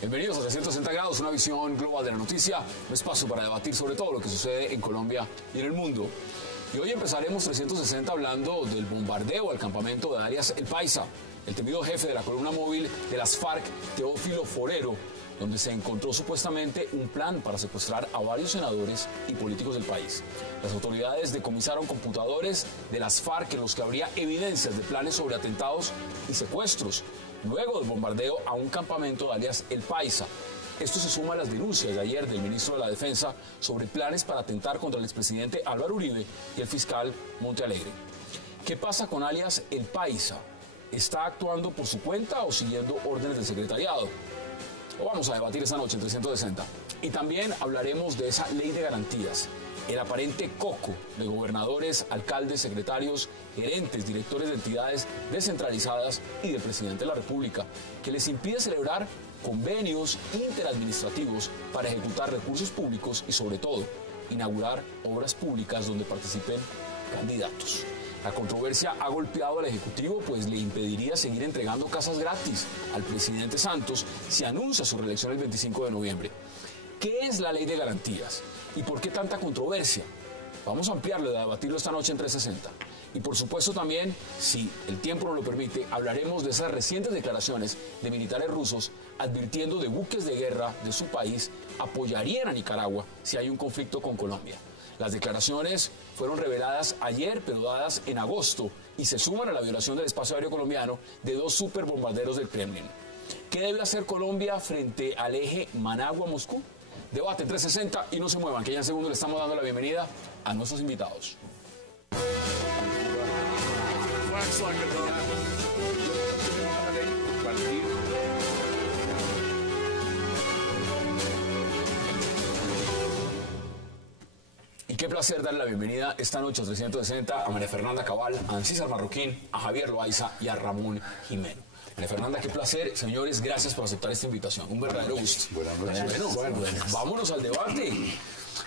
Bienvenidos a 360 grados, una visión global de la noticia, un espacio para debatir sobre todo lo que sucede en Colombia y en el mundo. Y hoy empezaremos 360 hablando del bombardeo al campamento de alias El Paisa, el temido jefe de la columna móvil de las FARC, Teófilo Forero, donde se encontró supuestamente un plan para secuestrar a varios senadores y políticos del país. Las autoridades decomisaron computadores de las FARC en los que habría evidencias de planes sobre atentados y secuestros, luego del bombardeo a un campamento de alias El Paisa. Esto se suma a las denuncias de ayer del ministro de la Defensa sobre planes para atentar contra el expresidente Álvaro Uribe y el fiscal Montealegre. ¿Qué pasa con alias El Paisa? ¿Está actuando por su cuenta o siguiendo órdenes del secretariado? Lo vamos a debatir esta noche en 360. Y también hablaremos de esa ley de garantías, el aparente coco de gobernadores, alcaldes, secretarios, gerentes, directores de entidades descentralizadas y del presidente de la República, que les impide celebrar convenios interadministrativos para ejecutar recursos públicos y, sobre todo, inaugurar obras públicas donde participen candidatos. La controversia ha golpeado al Ejecutivo, pues le impediría seguir entregando casas gratis al presidente Santos si anuncia su reelección el 25 de noviembre. ¿Qué es la ley de garantías? ¿Y por qué tanta controversia? Vamos a ampliarlo y a debatirlo esta noche en 360. Y por supuesto también, si el tiempo nos lo permite, hablaremos de esas recientes declaraciones de militares rusos advirtiendo de buques de guerra de su país apoyarían a Nicaragua si hay un conflicto con Colombia. Las declaraciones fueron reveladas ayer, pero dadas en agosto, y se suman a la violación del espacio aéreo colombiano de dos superbombarderos del Kremlin. ¿Qué debe hacer Colombia frente al eje Managua-Moscú? Debate 360 y no se muevan, que ya en segundo le estamos dando la bienvenida a nuestros invitados. Y qué placer darle la bienvenida esta noche a 360 a María Fernanda Cabal, a Ancísar Marroquín, a Javier Loaiza y a Ramón Jimeno. María Fernanda, qué placer. Señores, gracias por aceptar esta invitación. Un verdadero gusto. Buenas noches. Bueno, vámonos al debate.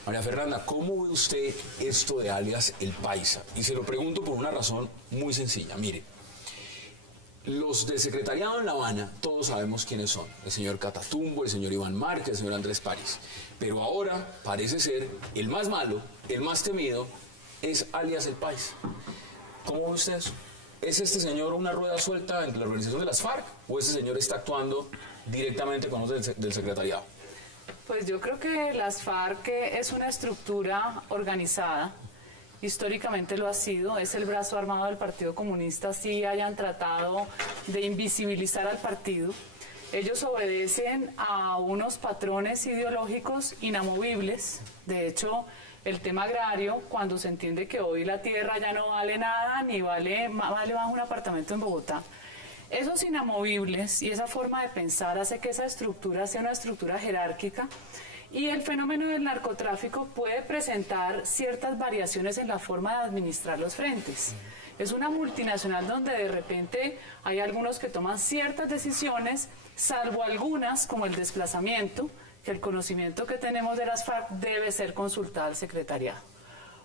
María Fernanda, ¿cómo ve usted esto de alias El Paisa? Y se lo pregunto por una razón muy sencilla. Mire, los del secretariado en La Habana, todos sabemos quiénes son. El señor Catatumbo, el señor Iván Márquez, el señor Andrés París. Pero ahora parece ser el más malo, el más temido, es alias El Paisa. ¿Cómo ve usted eso? ¿Es este señor una rueda suelta en la organización de las FARC o ese señor está actuando directamente con los del secretariado? Pues yo creo que las FARC es una estructura organizada, históricamente lo ha sido, es el brazo armado del Partido Comunista, sí hayan tratado de invisibilizar al partido. Ellos obedecen a unos patrones ideológicos inamovibles. De hecho, el tema agrario, cuando se entiende que hoy la tierra ya no vale nada, ni vale más un apartamento en Bogotá, esos inamovibles y esa forma de pensar hace que esa estructura sea una estructura jerárquica, y el fenómeno del narcotráfico puede presentar ciertas variaciones en la forma de administrar los frentes. Es una multinacional donde de repente hay algunos que toman ciertas decisiones, salvo algunas como el desplazamiento, que el conocimiento que tenemos de las FARC debe ser consultado al secretariado.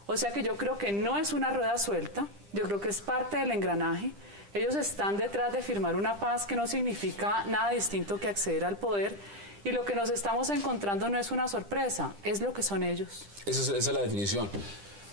O sea que yo creo que no es una rueda suelta, yo creo que es parte del engranaje. Ellos están detrás de firmar una paz que no significa nada distinto que acceder al poder, y lo que nos estamos encontrando no es una sorpresa, es lo que son ellos. Esa es la definición.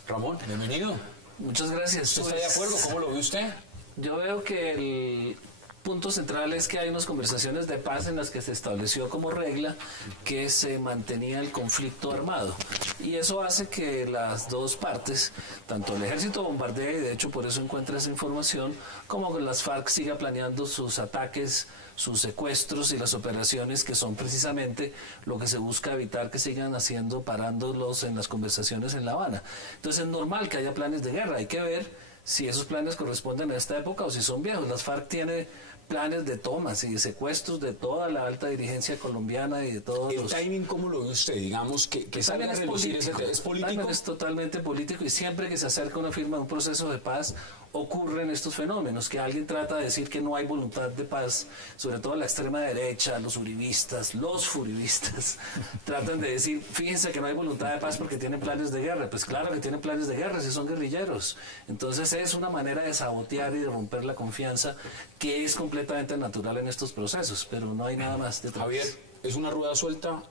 Ramón, bienvenido. Muchas gracias. ¿Usted está de acuerdo? ¿Cómo lo ve usted? Yo veo que el punto central es que hay unas conversaciones de paz en las que se estableció como regla que se mantenía el conflicto armado, y eso hace que las dos partes, tanto el ejército bombardea, y de hecho por eso encuentra esa información, como que las FARC siga planeando sus ataques, sus secuestros y las operaciones que son precisamente lo que se busca evitar que sigan haciendo, parándolos en las conversaciones en La Habana. Entonces es normal que haya planes de guerra, hay que ver si esos planes corresponden a esta época o si son viejos. Las FARC tiene planes de tomas y de secuestros de toda la alta dirigencia colombiana y de todos ¿El timing cómo lo ve usted? Digamos que salga a relucir ese tema. ¿Es político? Es totalmente político, y siempre que se acerca una firma de un proceso de paz ocurren estos fenómenos, que alguien trata de decir que no hay voluntad de paz, sobre todo la extrema derecha, los uribistas, los furibistas, tratan de decir, fíjense que no hay voluntad de paz porque tienen planes de guerra. Pues claro que tienen planes de guerra si son guerrilleros. Entonces es una manera de sabotear y de romper la confianza que es completamente natural en estos procesos, pero no hay nada más detrás. Javier, ¿es una rueda suelta,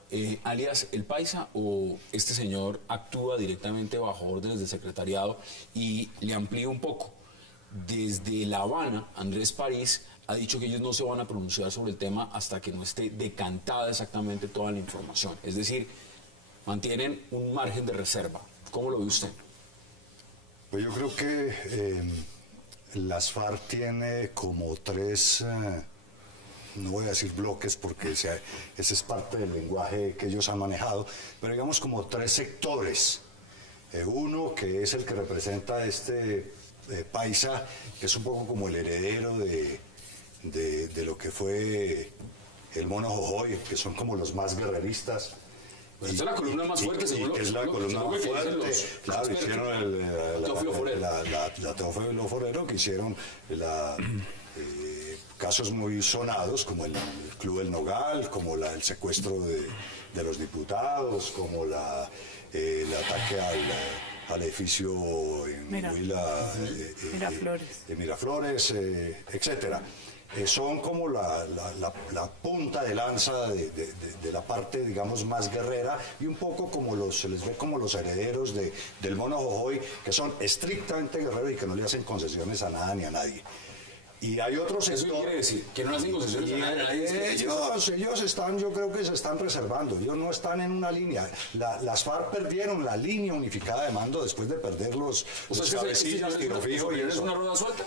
alias el Paisa, o este señor actúa directamente bajo órdenes del secretariado? Y le amplío un poco. Desde La Habana, Andrés París ha dicho que ellos no se van a pronunciar sobre el tema hasta que no esté decantada exactamente toda la información. Es decir, mantienen un margen de reserva. ¿Cómo lo ve usted? Pues yo creo que las FARC tiene como tres, no voy a decir bloques porque ese es parte del lenguaje que ellos han manejado, pero digamos como tres sectores. Uno que es el que representa Paisa, que es un poco como el heredero de lo que fue el Mono Jojoy, que son como los más guerreristas. Pues esa es la columna más fuerte, seguro. Es la columna más fuerte. Claro, hicieron la Teófilo Forero, que hicieron casos muy sonados, como el Club del Nogal, como el secuestro de los diputados, como el ataque al edificio en Miraflores, etcétera. Son como la punta de lanza de la parte, digamos, más guerrera, y un poco como se les ve como los herederos del Mono Jojoy, que son estrictamente guerreros y que no le hacen concesiones a nada ni a nadie. Y hay otro sector... ¿Eso quiere decir? ¿Que no hacen concesiones a nadie? Ellos están, yo creo que se están reservando, ellos no están en una línea. Las FARC perdieron la línea unificada de mando después de perder los cabecillas, Tirofijo y eso. ¿Es eso. una rueda suelta?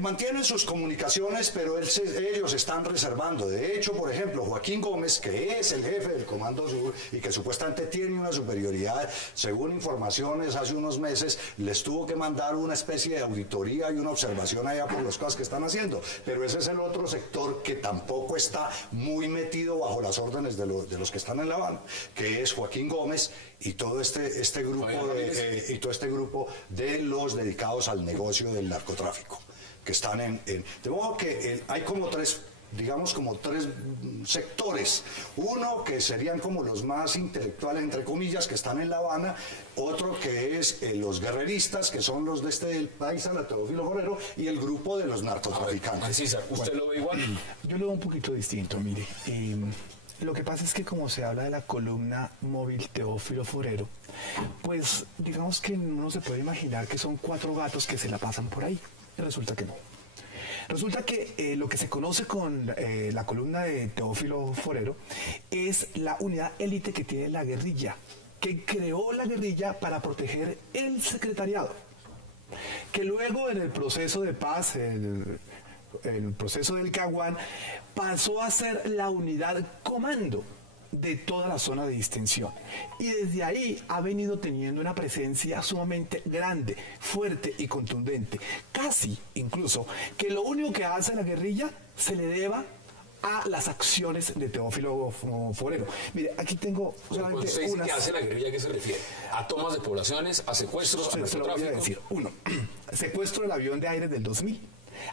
Mantienen sus comunicaciones, pero ellos están reservando. De hecho, por ejemplo, Joaquín Gómez, que es el jefe del Comando Sur y que supuestamente tiene una superioridad, según informaciones hace unos meses, les tuvo que mandar una especie de auditoría y una observación allá por las cosas que están haciendo. Pero ese es el otro sector que tampoco está muy metido bajo las órdenes de los que están en La Habana, que es Joaquín Gómez y todo este grupo de los dedicados al negocio del narcotráfico, que están de modo que hay como tres sectores. Uno que serían como los más intelectuales, entre comillas, que están en La Habana. Otro que es los guerreristas, que son los del Paisa, la Teófilo Forero, y el grupo de los narcotraficantes. César, ¿usted lo ve igual? Yo lo veo un poquito distinto, mire. Lo que pasa es que como se habla de la columna móvil Teófilo Forero, pues digamos que uno se puede imaginar que son 4 gatos que se la pasan por ahí. Y resulta que no. Resulta que lo que se conoce con la columna de Teófilo Forero es la unidad élite que tiene la guerrilla, que creó la guerrilla para proteger el secretariado, que luego en el proceso de paz, el proceso del Caguán, pasó a ser la unidad comando de toda la zona de distensión, y desde ahí ha venido teniendo una presencia sumamente grande, fuerte y contundente, casi incluso que lo único que hace la guerrilla se le deba a las acciones de Teófilo Forero. Mire, aquí tengo solamente ¿Usted dice que hace la guerrilla? ¿A qué se refiere? ¿A tomas de poblaciones, a secuestros, a narcotráfico? Se lo voy a decir. 1. Secuestro del avión de aire del 2000,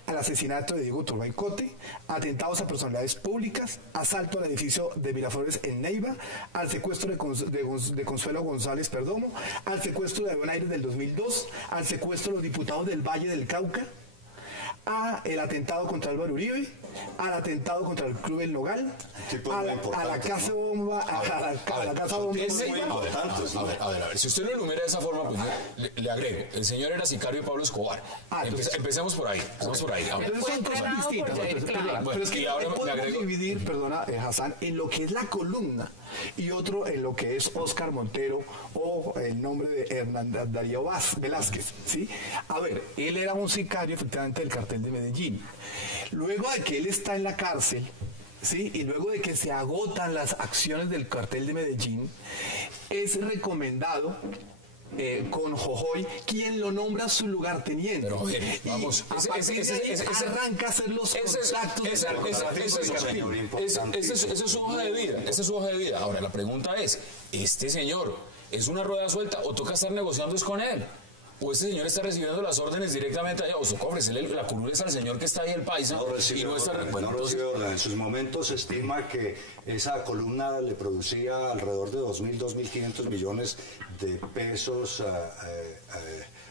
al asesinato de Diego Turbay Cote, atentados a personalidades públicas, asalto al edificio de Miraflores en Neiva, al secuestro de Consuelo González Perdomo, al secuestro de avión aire del 2002, al secuestro de los diputados del Valle del Cauca, a el atentado contra Álvaro Uribe, al atentado contra el Club del Nogal, a la casa bomba, a la casa bomba. A ver, si usted lo enumera de esa forma, pues le agrego, el señor era sicario de Pablo Escobar. Empecemos por ahí. Entonces son cosas distintas. Pero es que ahora podemos dividir, Hassan, en lo que es la columna y otro en lo que es Óscar Montero o el nombre de Hernán Darío Velázquez, ¿sí? A ver, él era un sicario efectivamente del cartel de Medellín. Luego de que él está en la cárcel, ¿sí? Y luego de que se agotan las acciones del cartel de Medellín, es recomendado con Jojoy, quien lo nombra su lugarteniente. Pero, vamos, arranca a hacer los contactos. Esa es su hoja de vida, esa es su hoja de vida. Ahora, la pregunta es, ¿este señor es una rueda suelta o toca estar negociando con él? ¿O este señor está recibiendo las órdenes directamente allá? ¿O toca ofrecerle la curul al señor que está ahí, el paisa? No recibe y no está... orden, Bueno, no recibe orden. En sus momentos se estima que esa columna le producía alrededor de 2.000, 2.500 millones de pesos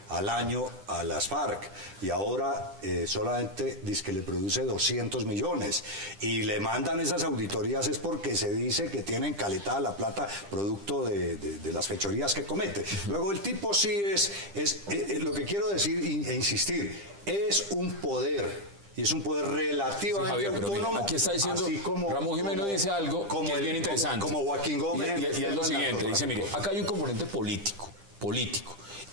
al año a las FARC, y ahora solamente dice que le produce 200 millones, y le mandan esas auditorías es porque se dice que tienen caletada la plata producto de las fechorías que comete. Luego el tipo sí es lo que quiero decir e insistir, es un poder. Y es un poder relativamente Javier, pero autónomo. mira, aquí está diciendo, como, Ramón Jiménez dice algo que es bien interesante. Como Joaquín Gómez. Y es lo siguiente, dice, mire, acá hay un componente político.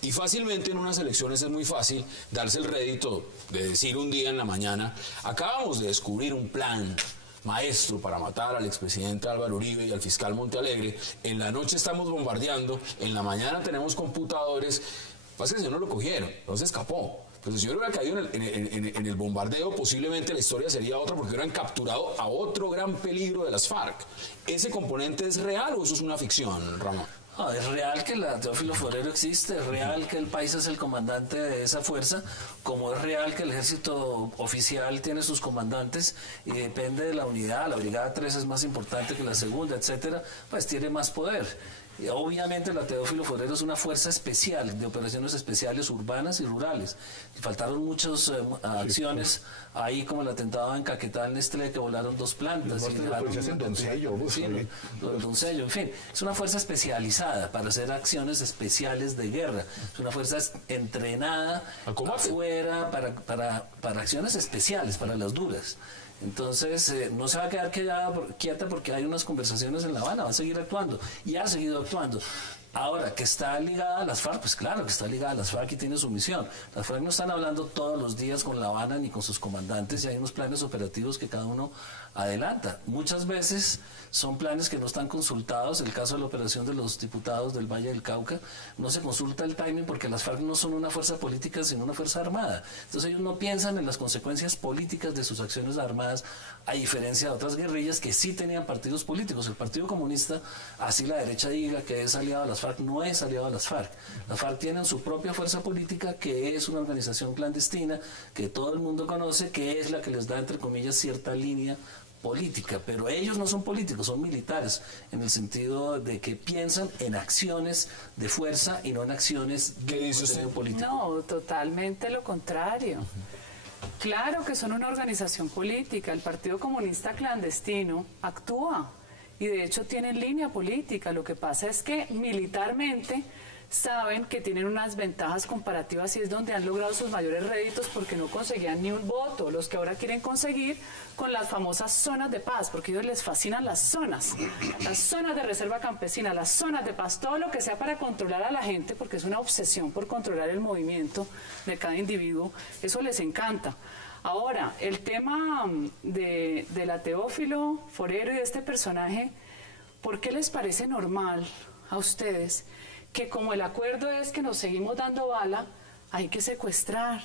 Y fácilmente en unas elecciones es muy fácil darse el rédito de decir un día en la mañana, acabamos de descubrir un plan maestro para matar al expresidente Álvaro Uribe y al fiscal Montealegre, en la noche estamos bombardeando, en la mañana tenemos computadores, pasa que el señor no lo cogieron, no se escapó. Pero si yo hubiera caído en el bombardeo, posiblemente la historia sería otra porque hubieran capturado a otro gran peligro de las FARC. ¿Ese componente es real o eso es una ficción, Ramón? No, es real que la Teófilo Forero existe, es real que el país es el comandante de esa fuerza, como es real que el ejército oficial tiene sus comandantes y depende de la unidad, la brigada 3 es más importante que la segunda, etcétera, pues tiene más poder. Y obviamente la Teófilo Forero es una fuerza especial de operaciones especiales urbanas y rurales. Y faltaron muchas acciones ahí, como el atentado en Caquetá, en Nestlé, que volaron 2 plantas. En Doncello, en fin. Es una fuerza especializada para hacer acciones especiales de guerra. Es una fuerza entrenada afuera para acciones especiales, para las duras. Entonces, no se va a quedar quieta porque hay unas conversaciones en La Habana, va a seguir actuando y ha seguido actuando. Ahora, que está ligada a las FARC, pues claro que está ligada a las FARC y tiene su misión. Las FARC no están hablando todos los días con La Habana ni con sus comandantes, y hay unos planes operativos que cada uno adelanta. Muchas veces son planes que no están consultados. El caso de la operación de los diputados del Valle del Cauca, no se consulta el timing porque las FARC no son una fuerza política sino una fuerza armada. Entonces ellos no piensan en las consecuencias políticas de sus acciones armadas, a diferencia de otras guerrillas que sí tenían partidos políticos. El Partido Comunista, así la derecha diga que es aliado a las FARC, no es aliado a las FARC. Las FARC tienen su propia fuerza política, que es una organización clandestina que todo el mundo conoce, que es la que les da, entre comillas, cierta línea política, pero ellos no son políticos, son militares, en el sentido de que piensan en acciones de fuerza y no en acciones de contenido político. No, totalmente lo contrario. Claro que son una organización política. El Partido Comunista clandestino actúa y de hecho tienen línea política. Lo que pasa es que militarmente saben que tienen unas ventajas comparativas y es donde han logrado sus mayores réditos, porque no conseguían ni un voto, los que ahora quieren conseguir con las famosas zonas de paz, porque a ellos les fascinan las zonas de reserva campesina, las zonas de paz, todo lo que sea para controlar a la gente, porque es una obsesión por controlar el movimiento de cada individuo, eso les encanta. Ahora, el tema de la Teófilo Forero y de este personaje, ¿por qué les parece normal a ustedes que, como el acuerdo es que nos seguimos dando bala, hay que secuestrar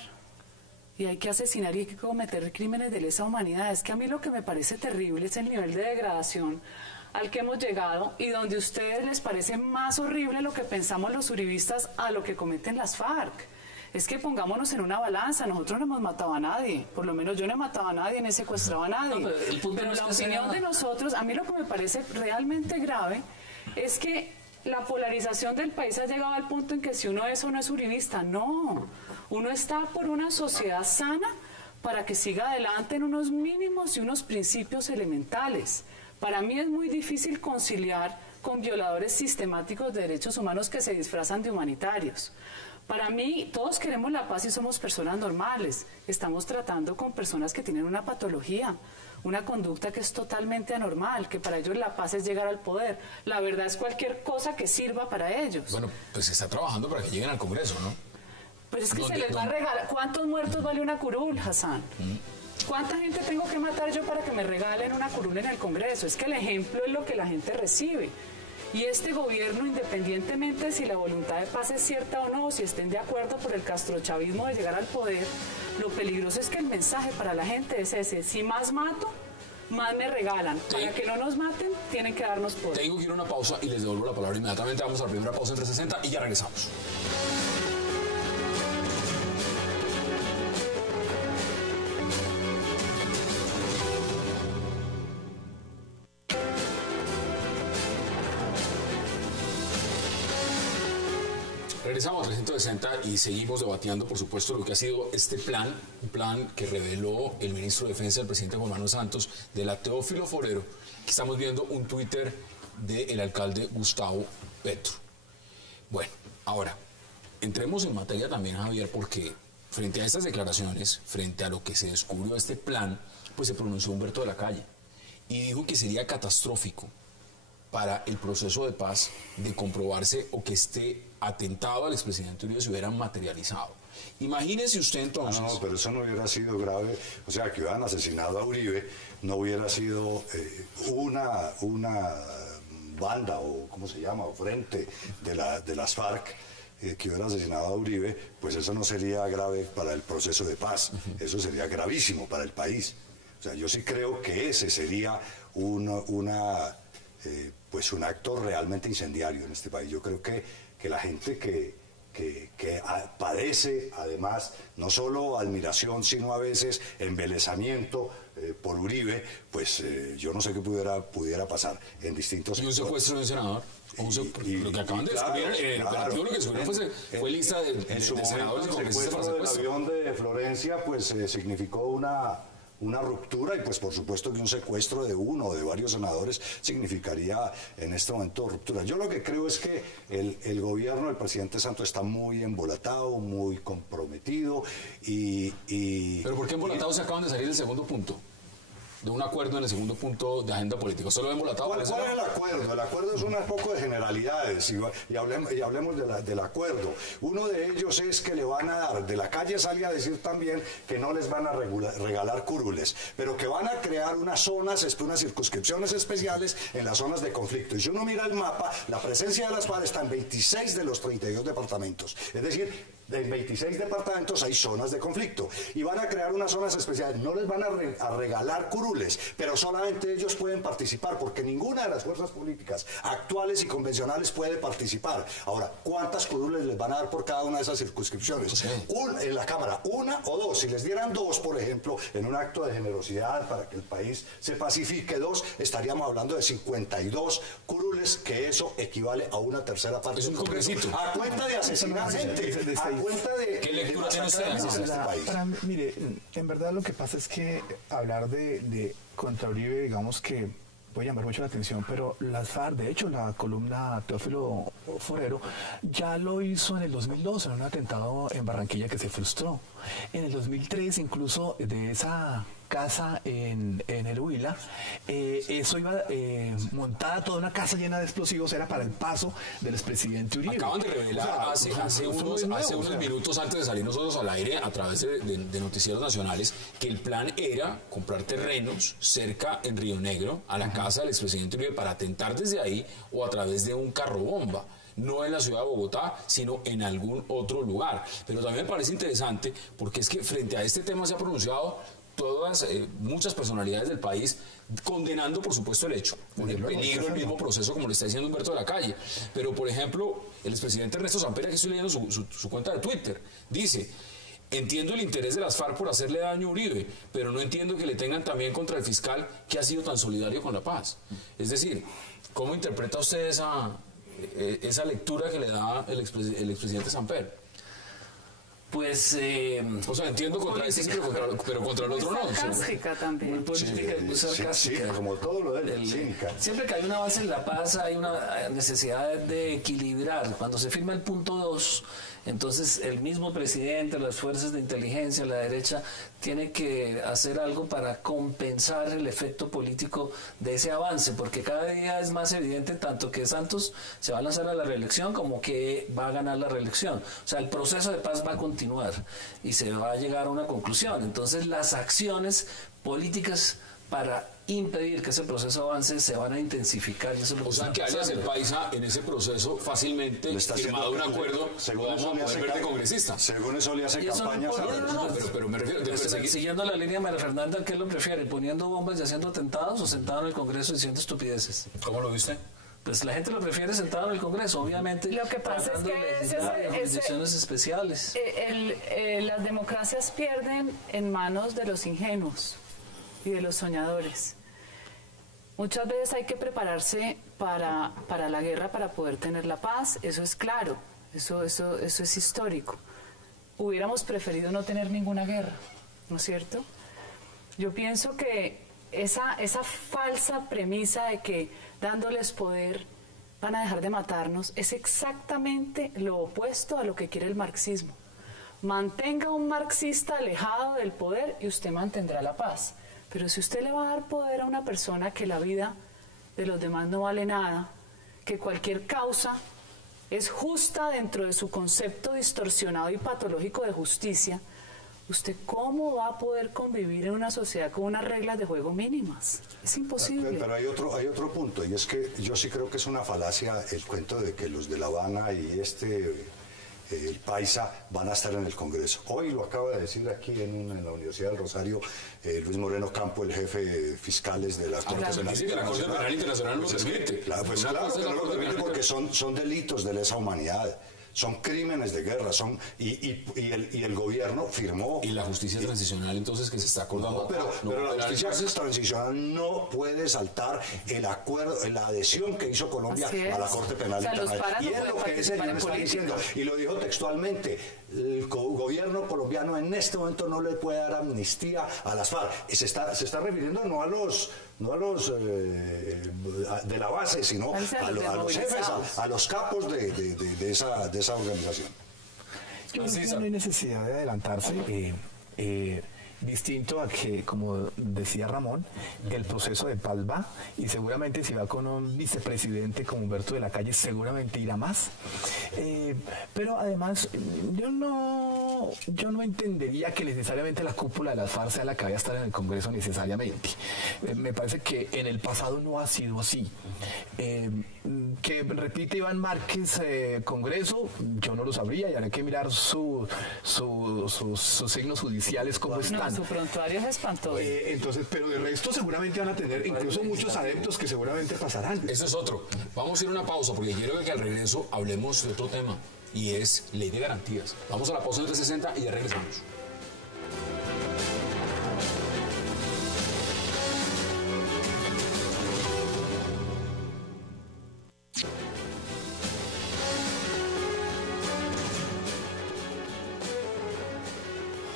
y hay que asesinar y hay que cometer crímenes de lesa humanidad? Es que a mí lo que me parece terrible es el nivel de degradación al que hemos llegado, y donde a ustedes les parece más horrible lo que pensamos los uribistas a lo que cometen las FARC. Es que pongámonos en una balanza, nosotros no hemos matado a nadie, por lo menos yo no he matado a nadie, ni he secuestrado a nadie. No, pero la opinión de nosotros, a mí lo que me parece realmente grave es que la polarización del país ha llegado al punto en que si uno es o no es uribista, no. Uno está por una sociedad sana para que siga adelante en unos mínimos y unos principios elementales. Para mí es muy difícil conciliar con violadores sistemáticos de derechos humanos que se disfrazan de humanitarios. Para mí, todos queremos la paz y somos personas normales. Estamos tratando con personas que tienen una patología, una conducta que es totalmente anormal, que para ellos la paz es llegar al poder. La verdad es cualquier cosa que sirva para ellos. Bueno, pues se está trabajando para que lleguen al Congreso, ¿no? Pero es que se les va a regalar. ¿Cuántos muertos vale una curul, Hassan? ¿Cuánta gente tengo que matar yo para que me regalen una curul en el Congreso? Es que el ejemplo es lo que la gente recibe. Y este gobierno, independientemente de si la voluntad de paz es cierta o no, o si estén de acuerdo por el castrochavismo de llegar al poder, lo peligroso es que el mensaje para la gente es ese: si más mato, más me regalan. Para que no nos maten, tienen que darnos poder. Tengo que ir a una pausa y les devuelvo la palabra inmediatamente. Vamos a la primera pausa en 360 y ya regresamos. Regresamos a 360 y seguimos debatiendo, por supuesto, lo que ha sido este plan, un plan que reveló el ministro de Defensa, el presidente Juan Manuel Santos, de la Teófilo Forero, que estamos viendo un Twitter del alcalde Gustavo Petro. Bueno, ahora, entremos en materia también, Javier, porque frente a estas declaraciones, frente a lo que se descubrió de este plan, pues se pronunció Humberto de la Calle y dijo que sería catastrófico para el proceso de paz de comprobarse o que este atentado al expresidente Uribe se hubiera materializado. Imagínese usted entonces... No, pero eso no hubiera sido grave. O sea, que hubieran asesinado a Uribe no hubiera sido una banda o, ¿cómo se llama?, o frente de las FARC que hubiera asesinado a Uribe, pues eso no sería grave para el proceso de paz. Eso sería gravísimo para el país. O sea, yo sí creo que ese sería pues un acto realmente incendiario en este país. Yo creo que la gente que padece, además, no solo admiración, sino a veces embelesamiento por Uribe, pues yo no sé qué pudiera pasar en distintos... ¿Y un secuestro de un senador? Lo que acaban de descubrir, el operativo lo que descubrieron fue lista de senadores y congresistas para secuestro. El avión de Florencia, pues significó una ruptura, y pues por supuesto que un secuestro de uno o de varios senadores significaría en este momento ruptura. Yo lo que creo es que el gobierno del presidente Santos está muy embolatado, muy comprometido ¿Pero por qué embolatados se acaban de salir del segundo punto? De un acuerdo en el segundo punto de agenda política. ¿Solo hemos embolatado? ¿Cuál es el acuerdo? El acuerdo es un poco de generalidades y hablemos del acuerdo. Uno de ellos es que le van a dar, de la Calle sale a decir también que no les van a regalar curules, pero que van a crear unas zonas, unas circunscripciones especiales en las zonas de conflicto. Y si uno mira el mapa, la presencia de las FARC está en 26 de los 32 departamentos. Es decir, en 26 departamentos hay zonas de conflicto y van a crear unas zonas especiales. No les van a regalar curules, pero solamente ellos pueden participar, porque ninguna de las fuerzas políticas actuales y convencionales puede participar. Ahora, ¿cuántas curules les van a dar por cada una de esas circunscripciones? En la Cámara, una o dos. Si les dieran dos, por ejemplo, en un acto de generosidad para que el país se pacifique, estaríamos hablando de 52 curules, que eso equivale a una tercera parte. Es un congresito. A cuenta de asesinar gente. ¿Qué lectura tiene usted? Mire, en verdad lo que pasa es que hablar de contra Uribe, digamos que puede llamar mucho la atención, pero las FARC, de hecho la columna Teófilo Forero ya lo hizo en el 2002 en un atentado en Barranquilla que se frustró. En el 2003 incluso de esa casa en el Huila, eso iba montada toda una casa llena de explosivos, era para el paso del expresidente Uribe. Acaban de revelar hace unos minutos antes de salir nosotros al aire a través de noticieros nacionales que el plan era comprar terrenos cerca en Río Negro a la casa del expresidente Uribe para atentar desde ahí o a través de un carro bomba. No en la ciudad de Bogotá, sino en algún otro lugar. Pero también me parece interesante porque es que frente a este tema se ha pronunciado muchas personalidades del país condenando, por supuesto, el hecho, con el peligro, el mismo proceso, como le está diciendo Humberto de la Calle. Pero, por ejemplo, el expresidente Ernesto Samper, que estoy leyendo su cuenta de Twitter, dice: entiendo el interés de las FARC por hacerle daño a Uribe, pero no entiendo que le tengan también contra el fiscal que ha sido tan solidario con la paz. Es decir, ¿cómo interpreta usted esa lectura que le da el expresidente Samper? Pues, o sea, entiendo contra este, pero contra el otro no. Sarcástica también. Muy política y muy sarcástica. Sí, como todo lo de cínica. Siempre que hay un avance en la paz hay una necesidad de equilibrar. Cuando se firma el punto 2, entonces el mismo presidente, las fuerzas de inteligencia, la derecha, tiene que hacer algo para compensar el efecto político de ese avance, porque cada día es más evidente tanto que Santos se va a lanzar a la reelección como que va a ganar la reelección. O sea, el proceso de paz va a continuar y se va a llegar a una conclusión. Entonces las acciones políticas para impedir que ese proceso avance, se van a intensificar. Y eso es lo O sea que alias el Paisa en ese proceso fácilmente firmado un acuerdo, lo vamos a poder ver de congresista. Según eso le hace campaña. Pero me refiero... Siguiendo la línea de María Fernanda, ¿qué lo prefiere? ¿Poniendo bombas y haciendo atentados o sentado en el Congreso diciendo estupideces? ¿Cómo lo viste? Pues la gente lo prefiere sentado en el Congreso, obviamente. Lo que pasa es que jurisdicciones especiales. Las democracias pierden en manos de los ingenuos y de los soñadores. Muchas veces hay que prepararse para la guerra para poder tener la paz, eso es claro, eso es histórico. Hubiéramos preferido no tener ninguna guerra, ¿no es cierto? Yo pienso que esa falsa premisa de que dándoles poder van a dejar de matarnos es exactamente lo opuesto a lo que quiere el marxismo. Mantenga un marxista alejado del poder y usted mantendrá la paz. Pero si usted le va a dar poder a una persona que la vida de los demás no vale nada, que cualquier causa es justa dentro de su concepto distorsionado y patológico de justicia, ¿usted cómo va a poder convivir en una sociedad con unas reglas de juego mínimas? Es imposible. Pero hay otro punto, y es que yo sí creo que es una falacia el cuento de que los de La Habana y el Paisa van a estar en el Congreso. Hoy lo acaba de decir aquí en la Universidad del Rosario Luis Moreno Campo, el jefe de fiscales de la Corte Penal Internacional. La Corte Penal Internacional lo permite. Claro, que no lo permite porque son delitos de lesa humanidad. Son crímenes de guerra, y el gobierno firmó. Y la justicia transicional, entonces, que se está acordando. Pero la justicia transicional no puede saltar el acuerdo, la adhesión que hizo Colombia a la Corte Penal Internacional. Y es lo que ese señor está diciendo. Y lo dijo textualmente. El gobierno colombiano en este momento no le puede dar amnistía a las FARC. Se está refiriendo no a los de la base, sino a los jefes, a los capos de esa organización. Yo creo que no hay necesidad de adelantarse. Distinto a que, como decía Ramón, el proceso de paz va, y seguramente si va con un vicepresidente como Humberto de la Calle, seguramente irá más. Pero además, yo no entendería que necesariamente la cúpula de las FARC sea la que vaya a estar en el Congreso necesariamente. Me parece que en el pasado no ha sido así. Que repite Iván Márquez Congreso, yo no lo sabría, y habrá que mirar sus signos judiciales como están. Su prontuario es espantoso. Entonces, pero de resto seguramente van a tener incluso muchos adeptos que seguramente pasarán. Eso es otro. Vamos a ir a una pausa porque quiero que al regreso hablemos de otro tema y es ley de garantías. Vamos a la pausa en 360 y ya regresamos.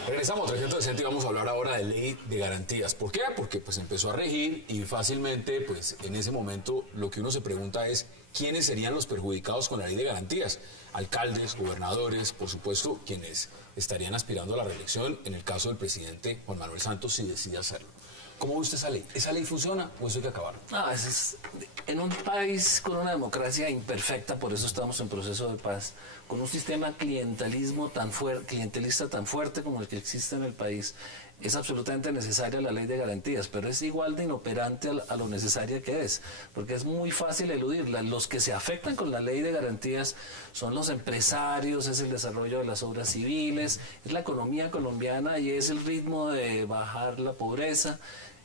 Regresamos a 360 y vamos a hablar ahora de ley de garantías. ¿Por qué? Porque pues empezó a regir y fácilmente pues en ese momento lo que uno se pregunta es ¿quiénes serían los perjudicados con la ley de garantías? Alcaldes, gobernadores, por supuesto, quienes estarían aspirando a la reelección en el caso del presidente Juan Manuel Santos si decide hacerlo. ¿Cómo ve usted esa ley? ¿Esa ley funciona o eso hay que acabar? En un país con una democracia imperfecta, por eso estamos en proceso de paz, con un sistema clientelista tan fuerte como el que existe en el país, es absolutamente necesaria la ley de garantías, pero es igual de inoperante a lo necesaria que es, porque es muy fácil eludirla. Los que se afectan con la ley de garantías son los empresarios, es el desarrollo de las obras civiles, es la economía colombiana y es el ritmo de bajar la pobreza.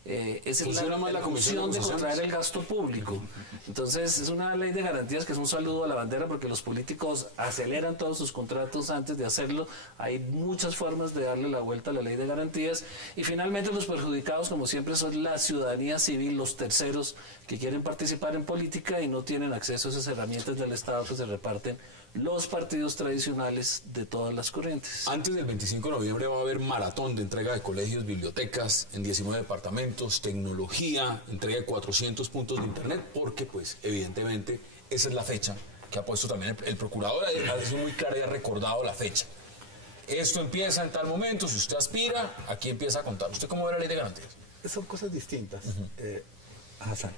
Es la comisión de contraer el gasto público. Entonces es una ley de garantías que es un saludo a la bandera porque los políticos aceleran todos sus contratos antes de hacerlo. Hay muchas formas de darle la vuelta a la ley de garantías y finalmente los perjudicados como siempre son la ciudadanía civil, los terceros que quieren participar en política y no tienen acceso a esas herramientas del Estado que se reparten los partidos tradicionales de todas las corrientes. Antes del 25 de noviembre va a haber maratón de entrega de colegios, bibliotecas en 19 departamentos, tecnología, entrega de 400 puntos de internet, porque pues evidentemente esa es la fecha que ha puesto también el procurador, ha sido muy claro y ha recordado la fecha. Esto empieza en tal momento, si usted aspira, aquí empieza a contar. ¿Usted cómo ve la ley de garantías? Son cosas distintas, Hassan.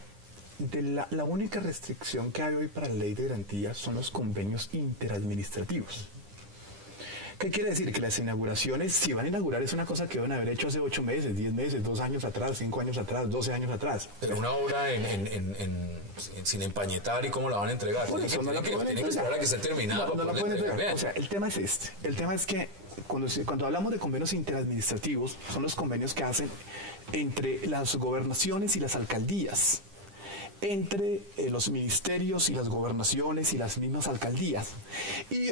La única restricción que hay hoy para la ley de garantías son los convenios interadministrativos. ¿Qué quiere decir? Que las inauguraciones, si van a inaugurar, es una cosa que van a haber hecho hace 8 meses, 10 meses, 2 años atrás, 5 años atrás, 12 años atrás. Pero una obra sin empañetar, ¿y cómo la van a entregar? Bueno, Tienen que esperar a que esté terminada. No la pueden entregar. O sea, el tema es este. El tema es que cuando hablamos de convenios interadministrativos, son los convenios que hacen entre las gobernaciones y las alcaldías, entre los ministerios y las gobernaciones y las mismas alcaldías,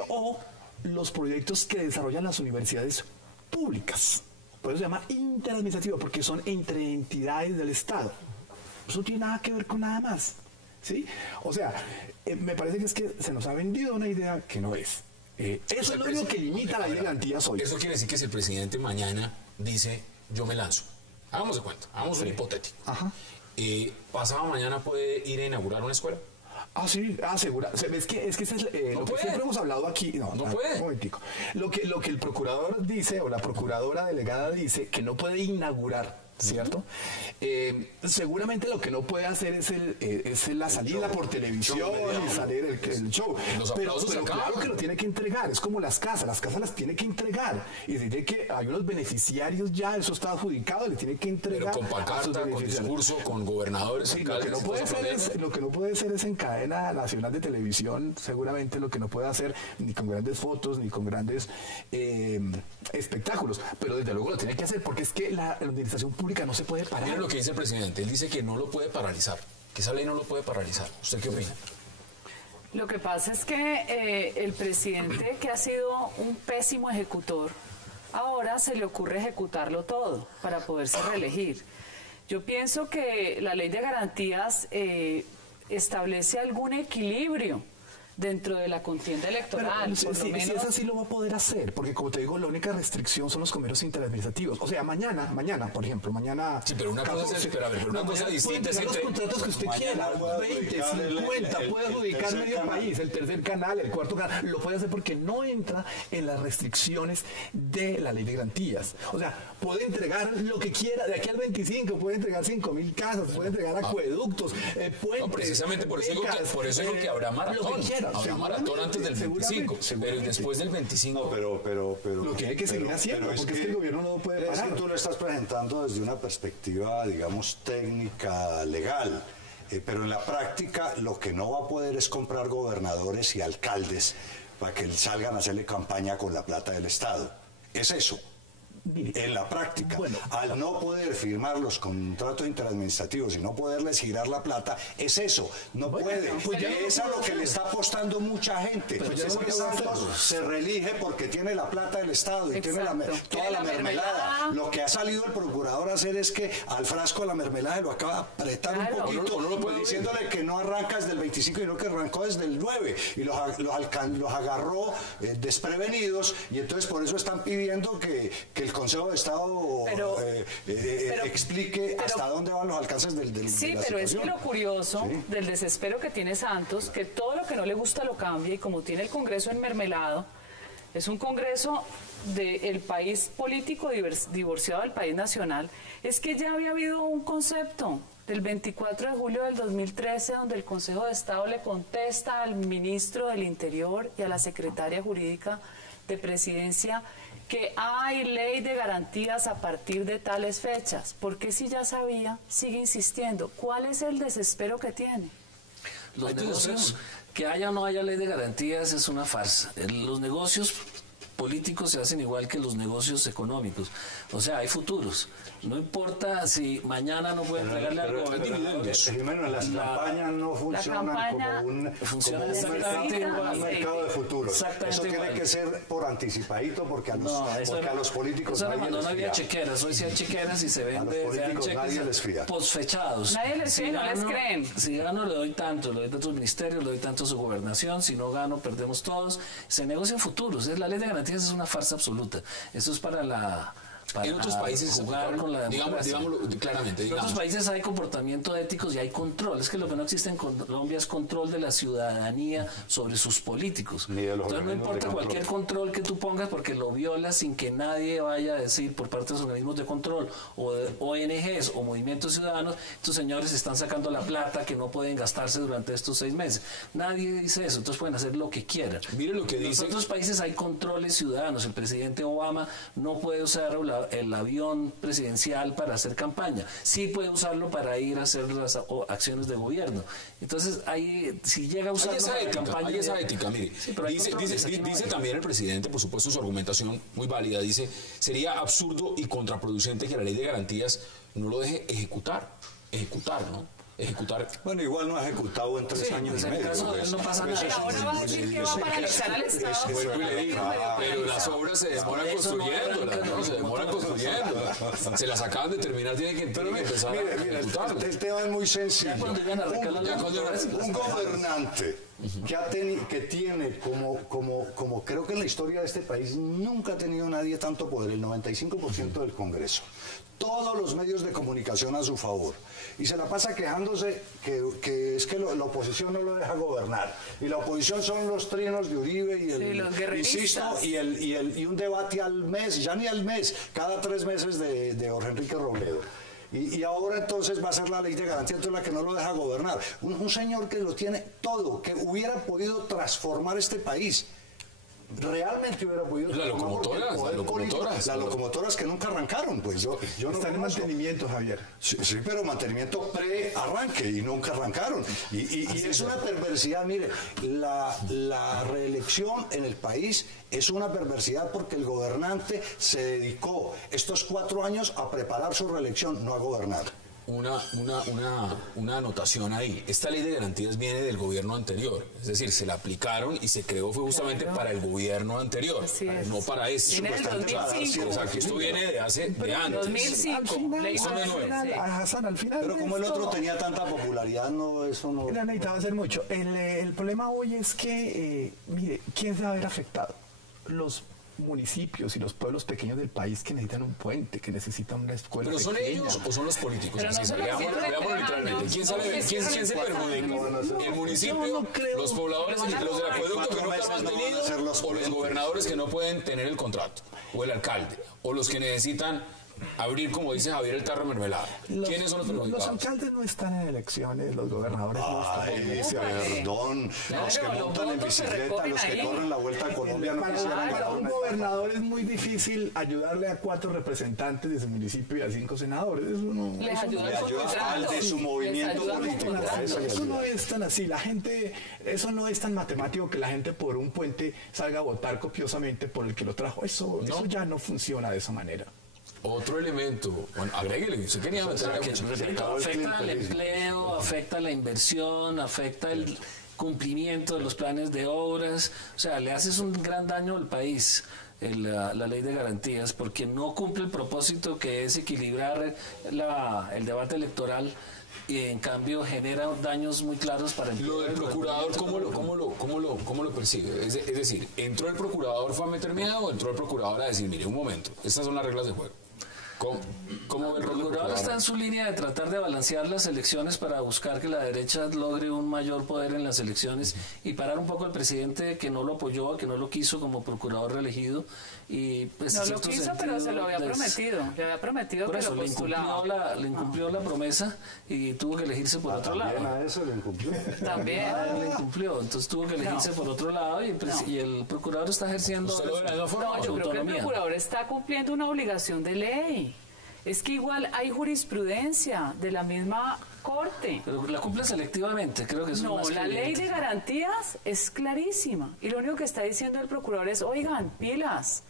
o los proyectos que desarrollan las universidades públicas. Por eso se llama interadministrativo, porque son entre entidades del Estado. Eso no tiene nada que ver con nada más, ¿sí? O sea, me parece que es que se nos ha vendido una idea que no es. Eso es lo único que limita la ley de garantías hoy. Eso quiere decir que si el presidente mañana dice, yo me lanzo, hagamos de cuenta, hagamos un hipotético. Ajá. ¿Pasado mañana puede ir a inaugurar una escuela? Ah, sí, segura. Es que ese es No lo que puede. siempre hemos hablado aquí. No puede. Un momentico. Lo que el procurador dice, o la procuradora delegada dice, que no puede inaugurar, ¿cierto? Seguramente lo que no puede hacer es la salida por televisión y salir el show. Los aplausos pero acá. claro que lo tiene que entregar. Es como las casas las tiene que entregar. Y dice que hay unos beneficiarios ya, eso está adjudicado, le tiene que entregar. Pero con a sus pancarta, con beneficiarios. discurso, con gobernadores, Sí, lo alcaldes, que no y puede todo ese hacer problema. lo que no puede hacer es en cadena nacional de televisión, seguramente lo que no puede hacer ni con grandes fotos ni con grandes espectáculos, pero desde luego lo tiene que hacer porque es que la administración pública no se puede parar. Miren lo que dice el presidente, él dice que no lo puede paralizar, que esa ley no lo puede paralizar. ¿Usted qué opina? Lo que pasa es que el presidente, que ha sido un pésimo ejecutor, ahora se le ocurre ejecutarlo todo para poderse reelegir. Yo pienso que la ley de garantías establece algún equilibrio dentro de la contienda electoral. Si es así lo va a poder hacer, porque como te digo, la única restricción son los convenios interadministrativos. O sea, mañana, por ejemplo, mañana... Sí, pero una cosa es, pero una cosa distinta es los contratos que usted quiera, 20, 50, puede adjudicar medio país, el tercer canal, el cuarto canal, lo puede hacer porque no entra en las restricciones de la ley de garantías. O sea, puede entregar lo que quiera, de aquí al 25, puede entregar 5.000 casas, puede entregar acueductos, puentes, no, precisamente por eso digo que habrá maratón. Lo que quiera. Habrá maratón antes del 25, pero después del 25. No, pero lo tiene que seguir haciendo, porque es que el gobierno no lo puede parar. Es que tú lo estás presentando desde una perspectiva, digamos, técnica, legal. Pero en la práctica lo que no va a poder es comprar gobernadores y alcaldes para que salgan a hacerle campaña con la plata del Estado. Es eso. En la práctica, al no poder firmar los contratos interadministrativos y no poderles girar la plata, es eso, no puede. Es a lo que le está apostando mucha gente. Santos se reelige porque tiene la plata del Estado y tiene toda la mermelada. Lo que ha salido el procurador a hacer es que al frasco de la mermelada lo acaba de apretar un poquito, diciéndole que no arranca desde el 25, sino que arrancó desde el 9 y los agarró desprevenidos, y entonces por eso están pidiendo que el Consejo de Estado explique hasta dónde van los alcances del Sí, pero es que lo curioso del desespero que tiene Santos, que todo lo que no le gusta lo cambia, y como tiene el Congreso enmermelado, es un Congreso del país político divorciado del país nacional, es que ya había habido un concepto del 24 de julio del 2013, donde el Consejo de Estado le contesta al ministro del Interior y a la secretaria jurídica de Presidencia que hay ley de garantías a partir de tales fechas. ¿Por qué, si ya sabía, sigue insistiendo? ¿Cuál es el desespero que tiene? Los negocios, que haya o no haya ley de garantías, es una farsa. Los negocios políticos se hacen igual que los negocios económicos. O sea, hay futuros. No importa si mañana no puede entregarle algo. Jimeno, las campañas no funcionan como un mercado de futuros. Eso tiene que ser por anticipadito, porque a los políticos no había chequeras. Hoy sí hay chequeras y se vende cheques posfechados. Nadie les cree, no les creen. Si gano, le doy tantos ministerios, le doy tanto a su gobernación. Si no gano, perdemos todos. Se negocian futuros. La ley de garantías es una farsa absoluta. Eso es para En otros países jugar con la democracia. digámoslo claramente. En otros países hay comportamiento éticos y hay control. Es que lo que no existe en Colombia es control de la ciudadanía sobre sus políticos. Entonces no importa cualquier control que tú pongas porque lo violas sin que nadie vaya a decir por parte de los organismos de control o de ONGs o movimientos ciudadanos, estos señores están sacando la plata que no pueden gastarse durante estos 6 meses. Nadie dice eso, entonces pueden hacer lo que quieran. Mire lo que dice. En otros países hay controles ciudadanos. El presidente Obama no puede usar el avión presidencial para hacer campaña. Sí puede usarlo para ir a hacer las acciones de gobierno. Entonces, ahí, si llega a usarlo hay para campaña... Hay esa ética, mire. Sí, dice también el presidente, por supuesto, su argumentación muy válida, dice, sería absurdo y contraproducente que la ley de garantías no lo deje ejecutar, ¿no? Ejecutar. Bueno, igual no ha ejecutado en 3 años y medio. No pasa nada. Ahora va a decir que va a paralizar al Estado. Pero las obras se demoran construyendo, ¿no? Se demoran construyendo. Se las acaban de terminar, tienen que empezar a ejecutar. El tema es muy sencillo. Un gobernante que tiene como creo que en la historia de este país nunca ha tenido nadie tanto poder, el 95% del Congreso, todos los medios de comunicación a su favor, y se la pasa quejándose que es que la oposición no lo deja gobernar, y la oposición son los trinos de Uribe y los guerreristas, y un debate al mes, ya ni al mes, cada 3 meses de Jorge Enrique Robledo. Y ahora entonces va a ser la ley de garantía, entonces la que no lo deja gobernar. Un señor que lo tiene todo, que hubiera podido transformar este país. Realmente hubiera podido las locomotoras que nunca arrancaron, pues yo no están en mantenimiento, Javier. Sí, pero mantenimiento pre-arranque y nunca arrancaron. Y es una perversidad, mire, la reelección en el país es una perversidad porque el gobernante se dedicó estos 4 años a preparar su reelección, no a gobernar. Una anotación ahí. Esta ley de garantías viene del gobierno anterior, es decir, se la aplicaron y se creó fue justamente para el gobierno anterior, no para este. Viene del 2005. O sea, que esto viene de antes. 2005. Al final. Pero como el otro tenía tanta popularidad, eso no necesitaba hacer mucho. El problema hoy es que, mire, ¿quién se va a ver afectado? Los municipios y los pueblos pequeños del país que necesitan un puente, que necesitan una escuela. ¿Pero son ellos o son los políticos? Veámoslo literalmente. ¿Quién se perjudica? ¿El municipio? ¿Los pobladores? ¿Los del acueducto que nunca lo han tenido? ¿O los gobernadores que no pueden tener el contrato? ¿O el alcalde? ¿O los que necesitan abrir, como dice Javier, el tarro de mermelada? ¿Quiénes son los perjudicados? Los alcaldes no están en elecciones, los gobernadores no están. Perdón, los que montan en bicicleta, los que corren la vuelta a Colombia no quisieran. Para un gobernador es muy difícil ayudarle a 4 representantes de su municipio y a 5 senadores. Eso no les ayuda al de su movimiento político. Eso no es tan así. La gente, eso no es tan matemático que la gente por un puente salga a votar copiosamente por el que lo trajo. Eso ya no funciona de esa manera. Otro elemento, bueno, agréguele, usted quería meter afecta al empleo, afecta la inversión, afecta el cumplimiento de los planes de obras, o sea, le haces un gran daño al país. La ley de garantías, porque no cumple el propósito que es equilibrar el debate electoral y en cambio genera daños muy claros para el Lo del procurador, ¿cómo lo persigue? Es decir, ¿entró el procurador fue a meter miedo o entró el procurador a decir, mire, un momento, estas son las reglas de juego? ¿Cómo el procurador está en su línea de tratar de balancear las elecciones para buscar que la derecha logre un mayor poder en las elecciones y parar un poco al presidente que no lo apoyó, que no lo quiso como procurador reelegido. Y pues, no lo quiso, pero se lo había prometido. Le había prometido que lo postulaba. Le incumplió la promesa y tuvo que elegirse por otro lado. A eso le incumplió. También. Le incumplió, entonces tuvo que elegirse por otro lado y el procurador está ejerciendo yo creo que el procurador está cumpliendo una obligación de ley. Es que igual hay jurisprudencia de la misma Corte. Pero la cumple selectivamente, creo que eso no, la ley de garantías es clarísima. Y lo único que está diciendo el procurador es, oigan, pilas.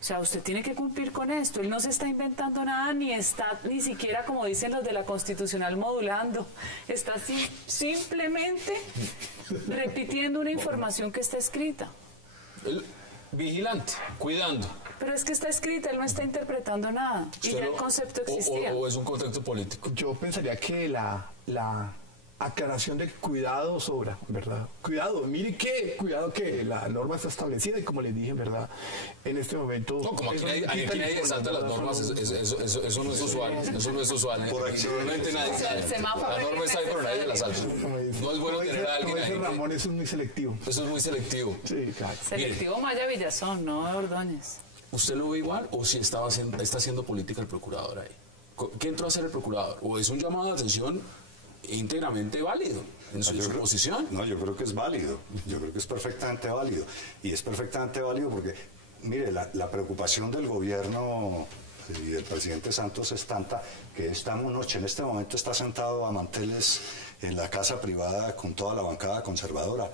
O sea, usted tiene que cumplir con esto. Él no se está inventando nada, ni está ni siquiera, como dicen los de la Constitucional, modulando. Está simplemente repitiendo una información que está escrita. El vigilante, cuidando. Pero es que está escrita, él no está interpretando nada. Y ya el concepto existía. ¿O es un concepto político? Yo pensaría que la aclaración de cuidado sobra, ¿verdad? Cuidado, mire que, cuidado que la norma está establecida y como les dije, ¿verdad? En este momento... No, como aquí nadie salta las normas, eso no es usual, eso no es usual. Por accidente nadie la norma está ahí, pero nadie la salta. No es bueno tener a alguien ahí. Ramón, eso es muy selectivo. Eso es muy selectivo. Sí, claro. Selectivo Maya Villazón, no Ordóñez. ¿Usted lo ve igual o si está haciendo política el procurador ahí? ¿Qué entró a hacer el procurador? ¿O es un llamado de atención íntegramente válido en su posición? No, yo creo que es válido. Yo creo que es perfectamente válido. Y es perfectamente válido porque, mire, la preocupación del gobierno y del presidente Santos es tanta que esta noche, en este momento, está sentado a manteles en la casa privada con toda la bancada conservadora,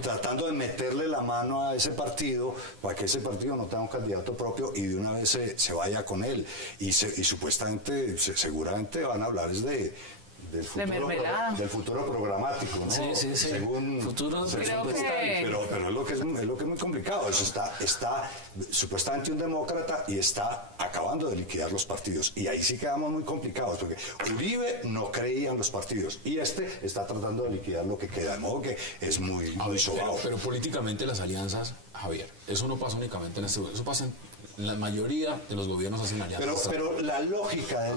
tratando de meterle la mano a ese partido para que ese partido no tenga un candidato propio y de una vez se vaya con él. Y supuestamente, seguramente van a hablar del futuro programático, ¿no? Sí. Según, futuro pero es lo que es muy complicado. Eso está supuestamente un demócrata y está acabando de liquidar los partidos. Y ahí sí quedamos muy complicados, porque Uribe no creía en los partidos y está tratando de liquidar lo que queda. De modo que es muy sobado. Pero políticamente las alianzas, Javier, eso no pasa únicamente en este gobierno, eso pasa en la mayoría de los gobiernos hacen alianzas. Pero la lógica de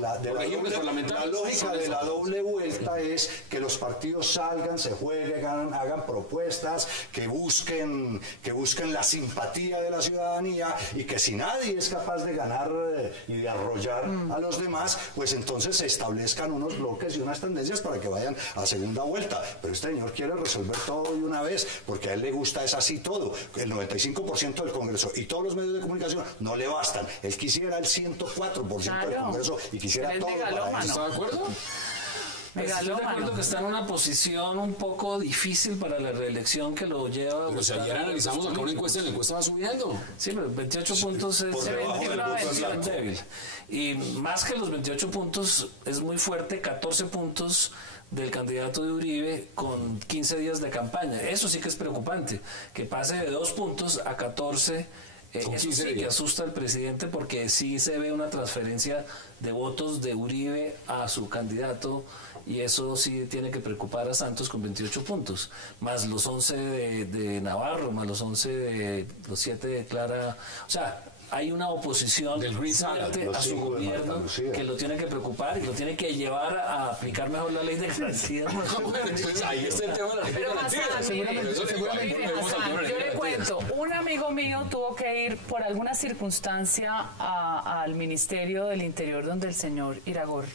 la doble vuelta es que los partidos salgan, se jueguen, hagan propuestas, que busquen la simpatía de la ciudadanía y que si nadie es capaz de ganar y de arrollar a los demás, pues entonces se establezcan unos bloques y unas tendencias para que vayan a segunda vuelta. Pero este señor quiere resolver todo de una vez, porque a él le gusta es así todo. El 95% del Congreso y todos los medios de comunicación no le bastan. Él quisiera el 104% del Congreso y quisiera todo para él. ¿Está de acuerdo? Estoy de acuerdo que está en una posición un poco difícil para la reelección que lo lleva. Pero si ayer analizamos acá una encuesta, la encuesta va subiendo. Sí, pero 28 puntos es débil. Y más que los 28 puntos, es muy fuerte, 14 puntos del candidato de Uribe con 15 días de campaña. Eso sí que es preocupante, que pase de 2 puntos a 14. Eso sí que asusta al presidente porque sí se ve una transferencia de votos de Uribe a su candidato y eso sí tiene que preocupar a Santos con 28 puntos, más los 11 de Navarro, más los 11 los 7 de Clara, o sea, hay una oposición del fuerte a su gobierno que lo tiene que preocupar y lo tiene que llevar a aplicar mejor la ley de garantía. Ahí está el tema de la ley de garantía. Yo le cuento, un amigo mío tuvo que ir por alguna circunstancia al Ministerio del Interior donde el señor Iragorri,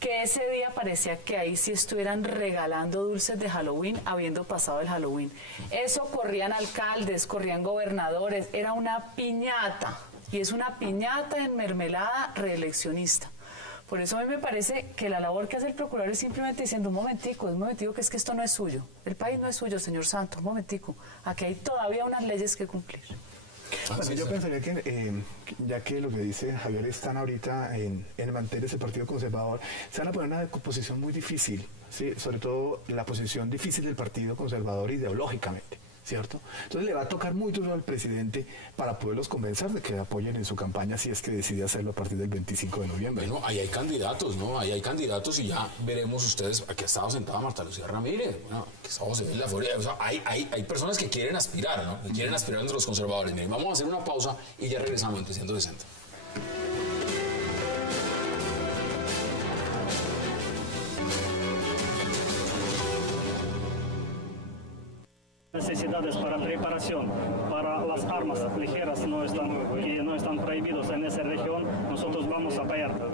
que ese día parecía que ahí sí estuvieran regalando dulces de Halloween habiendo pasado el Halloween. Eso corrían alcaldes, corrían gobernadores, era una piñata, y es una piñata en mermelada reeleccionista. Por eso a mí me parece que la labor que hace el procurador es simplemente diciendo, un momentico, que es que esto no es suyo, el país no es suyo, señor Santos, un momentico, aquí hay todavía unas leyes que cumplir. Bueno, yo pensaría que, ya que lo que dice Javier están ahorita en mantener ese partido conservador, se van a poner en una posición muy difícil, ¿sí? Sobre todo la posición difícil del partido conservador ideológicamente, ¿cierto? Entonces le va a tocar muy duro al presidente para poderlos convencer de que apoyen en su campaña si es que decide hacerlo a partir del 25 de noviembre. Bueno, ahí hay candidatos, ¿no? Ahí hay candidatos y ya veremos ustedes. Aquí ha estado sentada Marta Lucía Ramírez, bueno, que está José Luis Laforia. O sea, hay personas que quieren aspirar, ¿no? Que quieren aspirar entre los conservadores. Miren, vamos a hacer una pausa y ya regresamos en 360. Necesidades para preparación para las armas ligeras que no están prohibidos en esa región, nosotros vamos a apoyar.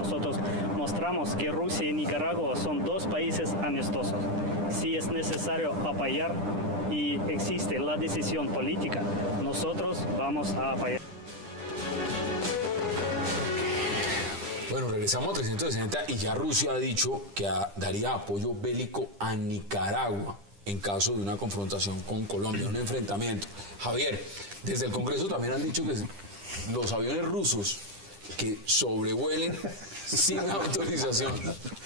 Nosotros mostramos que Rusia y Nicaragua son dos países amistosos. Si es necesario apoyar y existe la decisión política, nosotros vamos a apoyar. Bueno, regresamos a 360 y ya Rusia ha dicho que daría apoyo bélico a Nicaragua en caso de una confrontación con Colombia, un enfrentamiento. Javier, desde el Congreso también han dicho que los aviones rusos que sobrevuelen sin autorización.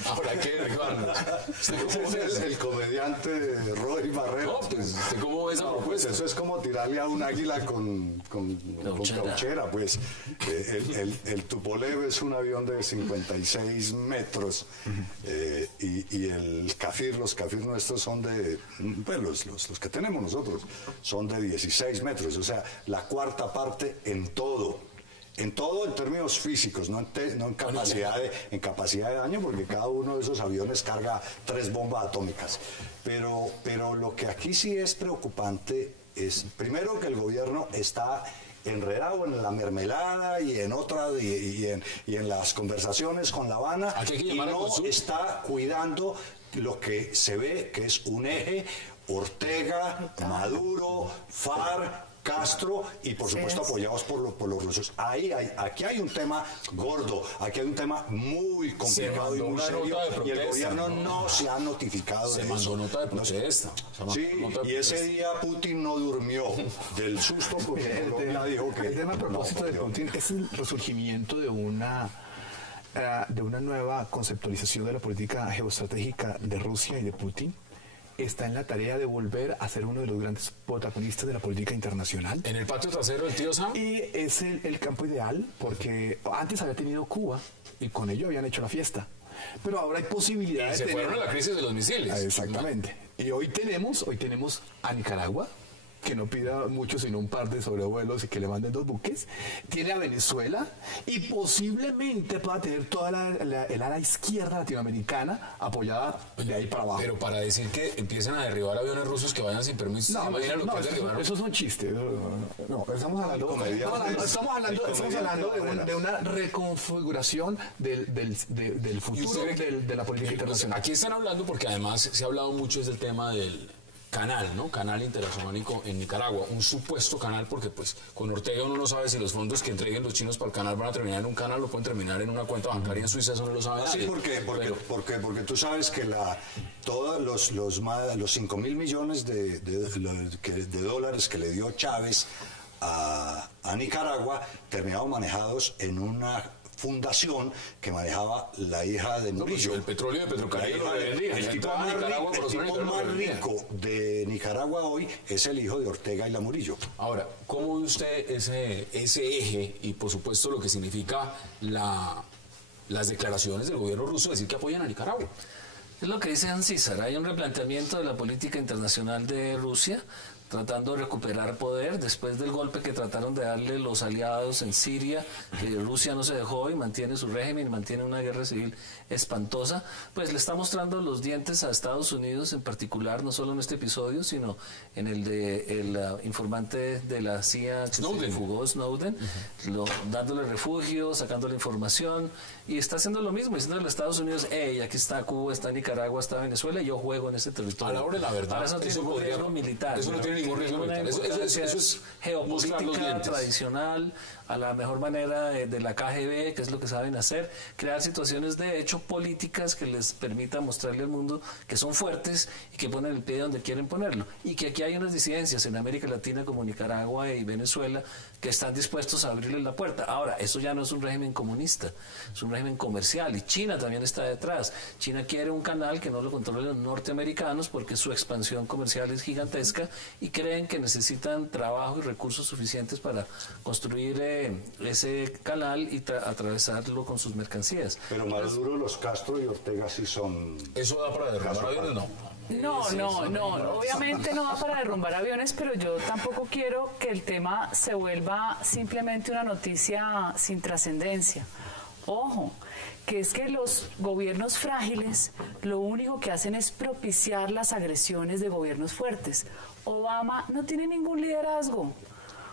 Ahora, ¿qué, Ricardo? Es el comediante Roy Barreras. No, pues, ¿usted cómo ve esa propuesta? Pues eso es como tirarle a un águila con cauchera, pues. El Tupolev es un avión de 56 metros y el Kafir, los Kafir nuestros son de, pues los que tenemos nosotros, son de 16 metros, o sea, la cuarta parte en todo en términos físicos, no en capacidad de daño, porque cada uno de esos aviones carga 3 bombas atómicas. Pero lo que aquí sí es preocupante es, primero, que el gobierno está enredado en la mermelada y en las conversaciones con La Habana, y no está cuidando lo que se ve que es un eje: Ortega, Maduro, FARC, Castro, y por supuesto apoyados por los rusos. Aquí hay un tema gordo, aquí hay un tema muy complicado y muy serio, y el gobierno no se ha notificado de eso. Se mandó nota de protesta. Sí, y ese día Putin no durmió del susto, porque Colombia dijo que... El tema a propósito de Putin es el resurgimiento de una nueva conceptualización de la política geoestratégica de Rusia y de Putin. Está en la tarea de volver a ser uno de los grandes protagonistas de la política internacional. En el patio trasero del tío Sam. Y es el campo ideal, porque antes había tenido Cuba y con ello habían hecho la fiesta. Pero ahora hay posibilidades de tener... Se fueron a la crisis de los misiles. Exactamente. Y hoy tenemos a Nicaragua, que no pida mucho sino un par de sobrevuelos y que le manden 2 buques, tiene a Venezuela y posiblemente pueda tener toda el ala izquierda latinoamericana apoyada de ahí para abajo. Pero para decir que empiezan a derribar aviones rusos que vayan sin permiso, eso es un chiste. No, estamos hablando de una reconfiguración del futuro de la política internacional. Aquí están hablando, porque además se ha hablado mucho del tema del canal, ¿no? Canal interoceánico en Nicaragua, un supuesto canal, porque pues con Ortega uno no sabe si los fondos que entreguen los chinos para el canal van a terminar en un canal o pueden terminar en una cuenta bancaria en Suiza, eso no lo sabe nadie. Sí, porque tú sabes que todos los 5.000 millones de dólares que le dio Chávez a Nicaragua terminaron manejados en una fundación que manejaba la hija de Murillo. El petróleo de Petrocaribe. El tipo más rico de Nicaragua hoy es el hijo de Ortega y la Murillo. Ahora, ¿cómo ve usted ese eje y por supuesto lo que significa las declaraciones del gobierno ruso de decir que apoyan a Nicaragua? Es lo que dice Hans César, hay un replanteamiento de la política internacional de Rusia, tratando de recuperar poder después del golpe que trataron de darle los aliados en Siria, que Rusia no se dejó y mantiene su régimen, mantiene una guerra civil espantosa. Pues le está mostrando los dientes a Estados Unidos en particular, no solo en este episodio, sino en el de el informante de la CIA que se fugó, Snowden, dándole refugio, sacándole información, y está haciendo lo mismo, diciendo a los Estados Unidos: hey, aquí está Cuba, está Nicaragua, está Venezuela, y yo juego en ese territorio. A la hora de la verdad, eso no tiene riesgo militar. Eso no tiene ningún riesgo militar. Eso es geopolítica tradicional, a la mejor manera de la KGB, que es lo que saben hacer, crear situaciones de hecho políticas que les permitan mostrarle al mundo que son fuertes y que ponen el pie donde quieren ponerlo, y que aquí hay unas disidencias en América Latina como Nicaragua y Venezuela que están dispuestos a abrirle la puerta. Ahora, eso ya no es un régimen comunista, es un régimen comercial, y China también está detrás. China quiere un canal que no lo controlen los norteamericanos porque su expansión comercial es gigantesca y creen que necesitan trabajo y recursos suficientes para construir ese canal y atravesarlo con sus mercancías. Pero Maduro, los Castro y Ortega sí son... ¿Eso da para derrumbar aviones? No, obviamente no da para derrumbar aviones, pero yo tampoco quiero que el tema se vuelva simplemente una noticia sin trascendencia. Ojo, que es que los gobiernos frágiles lo único que hacen es propiciar las agresiones de gobiernos fuertes. Obama no tiene ningún liderazgo.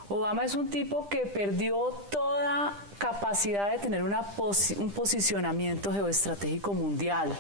Obama es un tipo que perdió toda capacidad de tener un posicionamiento geoestratégico mundial.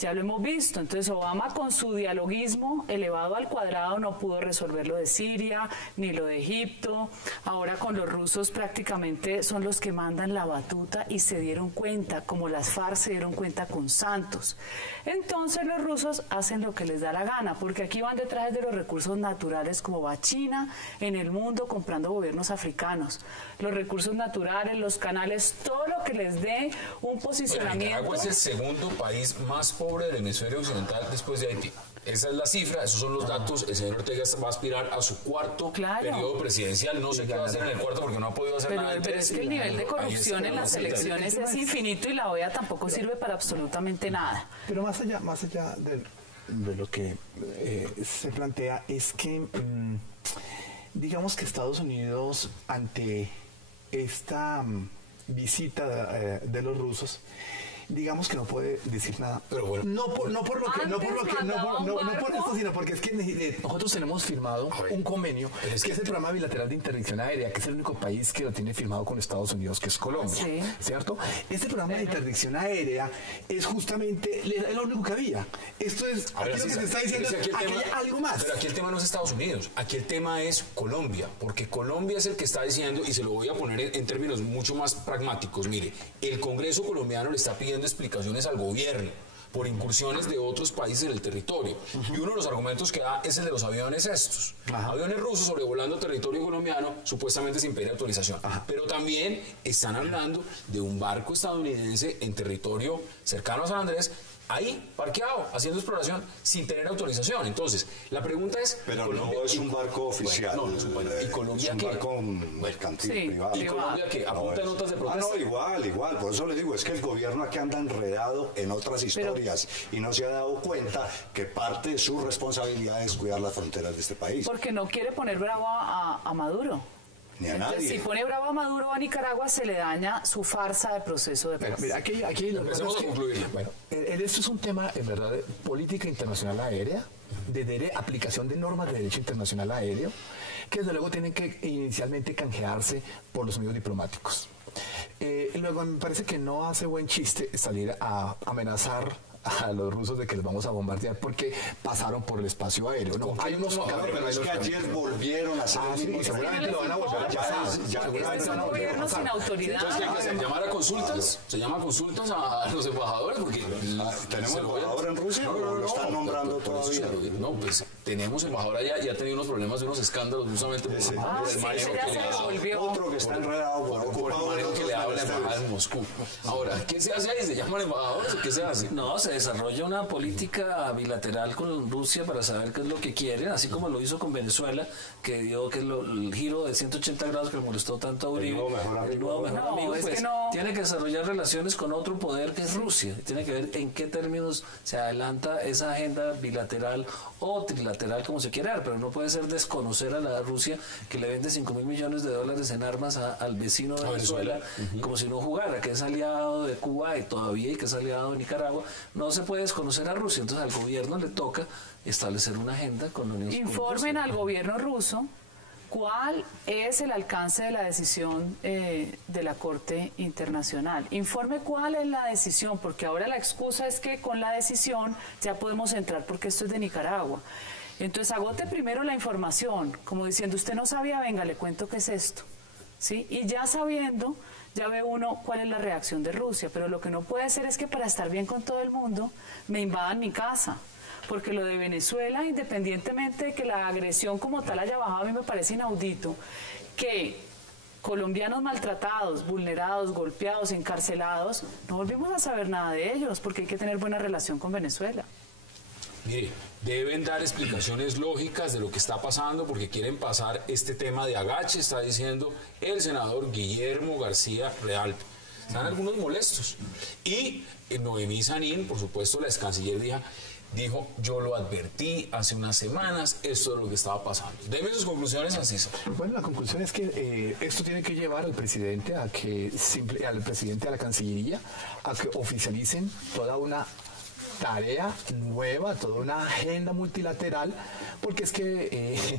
Ya lo hemos visto. Entonces Obama con su dialoguismo elevado al cuadrado no pudo resolver lo de Siria ni lo de Egipto. Ahora con los rusos prácticamente son los que mandan la batuta y se dieron cuenta, como las FARC se dieron cuenta con Santos. Entonces los rusos hacen lo que les da la gana, porque aquí van detrás de los recursos naturales, como va China en el mundo comprando gobiernos africanos. Los recursos naturales, los canales, todo lo que les dé un posicionamiento. Nicaragua es el segundo país más pobre del hemisferio occidental después de Haití. Esa es la cifra, esos son los datos. El señor Ortega va a aspirar a su cuarto periodo presidencial. No sé qué va a hacer en el cuarto porque no ha podido hacer nada. Pero es que el nivel de corrupción en las elecciones es infinito y la OEA tampoco sirve para absolutamente nada. Pero más allá de lo que se plantea es que digamos que Estados Unidos, ante esta visita de los rusos, digamos que no puede decir nada. Pero bueno, no por esto, sino porque es que nosotros tenemos firmado un convenio que es el programa bilateral de interdicción aérea, que es el único país que lo tiene firmado con Estados Unidos, que es Colombia, ¿cierto? Este programa de interdicción aérea es justamente lo único que había. Esto es aquí lo que se está diciendo, aquí hay algo más. Pero aquí el tema no es Estados Unidos, aquí el tema es Colombia, porque Colombia es el que está diciendo, y se lo voy a poner en términos mucho más pragmáticos. Mire, el Congreso colombiano le está pidiendo explicaciones al gobierno por incursiones de otros países en el territorio. Y uno de los argumentos que da es el de los aviones estos. Aviones rusos sobrevolando territorio colombiano, supuestamente sin pedir autorización. Pero también están hablando de un barco estadounidense en territorio cercano a San Andrés, ahí parqueado, haciendo exploración sin tener autorización. Entonces, la pregunta es... Pero Colombia, no es un barco oficial. Bueno, no es un barco. ¿Y Colombia qué? Es un barco mercantil privado. ¿Y Colombia qué? ¿Apunta notas de protesta? Igual. Por eso le digo, es que el gobierno aquí anda enredado en otras historias y no se ha dado cuenta que parte de su responsabilidad es cuidar las fronteras de este país. Porque no quiere poner bravo a Maduro. Entonces, si pone bravo a Maduro a Nicaragua, se le daña su farsa de proceso de paz. Mira, aquí empecemos a concluir. Bueno, esto es un tema, en verdad, de política internacional aérea, de aplicación de normas de derecho internacional aéreo, que desde luego tienen que inicialmente canjearse por los medios diplomáticos. Luego, me parece que no hace buen chiste salir a amenazar a los rusos de que les vamos a bombardear porque pasaron por el espacio aéreo. No, hay unos pero es que ayer volvieron a hacer y seguramente lo van a volver a pasar. Este es un gobierno sin autoridad. Entonces, ¿qué hacen? ¿Llamar a consultas? ¿Se llama consultas a los embajadores? Porque ¿tenemos embajador en Rusia? No, lo están nombrando todavía. No, pues tenemos embajador allá y ha tenido unos problemas de unos escándalos justamente por el manejo que le ha dado. Otro que está enredado por el manejo que le da la embajada en Moscú. Ahora, ¿qué se hace ahí? ¿Se llaman embajadores o qué se hace? No, se desarrolla una política bilateral con Rusia para saber qué es lo que quieren, así como lo hizo con Venezuela, que dio el giro de 180 grados que le molestó tanto a Uribe, el nuevo mejor amigo, pues tiene que desarrollar relaciones con otro poder que es Rusia, tiene que ver en qué términos se adelanta esa agenda bilateral o trilateral, como se quiera, pero no puede ser desconocer a la Rusia que le vende $5.000 millones en armas al vecino de Venezuela, como si no jugara, que es aliado de Cuba y todavía y que es aliado de Nicaragua. No se puede desconocer a Rusia, entonces al gobierno le toca establecer una agenda con la Unión Europea. Informen al gobierno ruso cuál es el alcance de la decisión de la Corte Internacional. Informe cuál es la decisión, porque ahora la excusa es que con la decisión ya podemos entrar porque esto es de Nicaragua. Entonces agote primero la información, como diciendo, usted no sabía, venga, le cuento qué es esto, ¿sí? Y ya sabiendo, ya ve uno cuál es la reacción de Rusia, pero lo que no puede ser es que para estar bien con todo el mundo me invadan mi casa. Porque lo de Venezuela, independientemente de que la agresión como tal haya bajado, a mí me parece inaudito que colombianos maltratados, vulnerados, golpeados, encarcelados, no volvimos a saber nada de ellos, porque hay que tener buena relación con Venezuela. Mire, deben dar explicaciones lógicas de lo que está pasando porque quieren pasar este tema de agache, está diciendo el senador Guillermo García Real. Están algunos molestos. Y Noemí Sanín, por supuesto, la ex canciller, dijo, yo lo advertí hace unas semanas, esto es lo que estaba pasando. Deme sus conclusiones, Ancisa. Bueno, la conclusión es que esto tiene que llevar al presidente al presidente de la Cancillería a que oficialicen toda una tarea nueva, toda una agenda multilateral, porque es que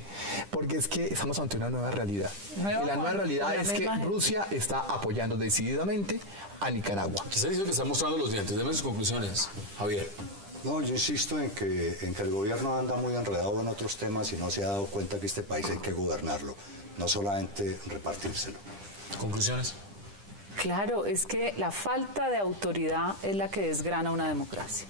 estamos ante una nueva realidad. Y la nueva realidad es que Rusia está apoyando decididamente a Nicaragua. Aquí está diciendo que está mostrando los dientes. Deme sus conclusiones, Javier. No, yo insisto en que el gobierno anda muy enredado en otros temas y no se ha dado cuenta que este país hay que gobernarlo, no solamente repartírselo. ¿Conclusiones? Claro, es que la falta de autoridad es la que desgrana una democracia.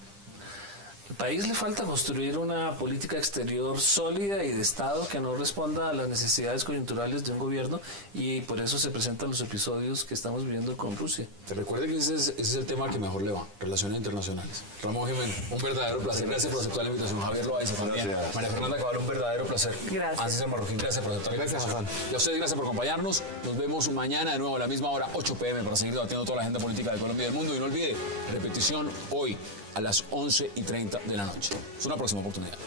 Al país le falta construir una política exterior sólida y de Estado que no responda a las necesidades coyunturales de un gobierno, y por eso se presentan los episodios que estamos viviendo con Rusia. Te recuerde que ese es el tema al que mejor le va, relaciones internacionales. Ramón Jiménez, un verdadero placer. Gracias por aceptar la invitación. Javier Loaiza también. Gracias. María Fernanda Cabal, un verdadero placer. Gracias. Ancísar Marroquín, gracias por aceptar la invitación. Gracias, Y a ustedes, gracias por acompañarnos. Nos vemos mañana de nuevo a la misma hora, 8 p.m., para seguir debatiendo toda la agenda política de Colombia y del mundo. Y no olvide, repetición hoy a las 11:30 de la noche. Es una próxima oportunidad.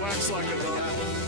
Wax like a dog.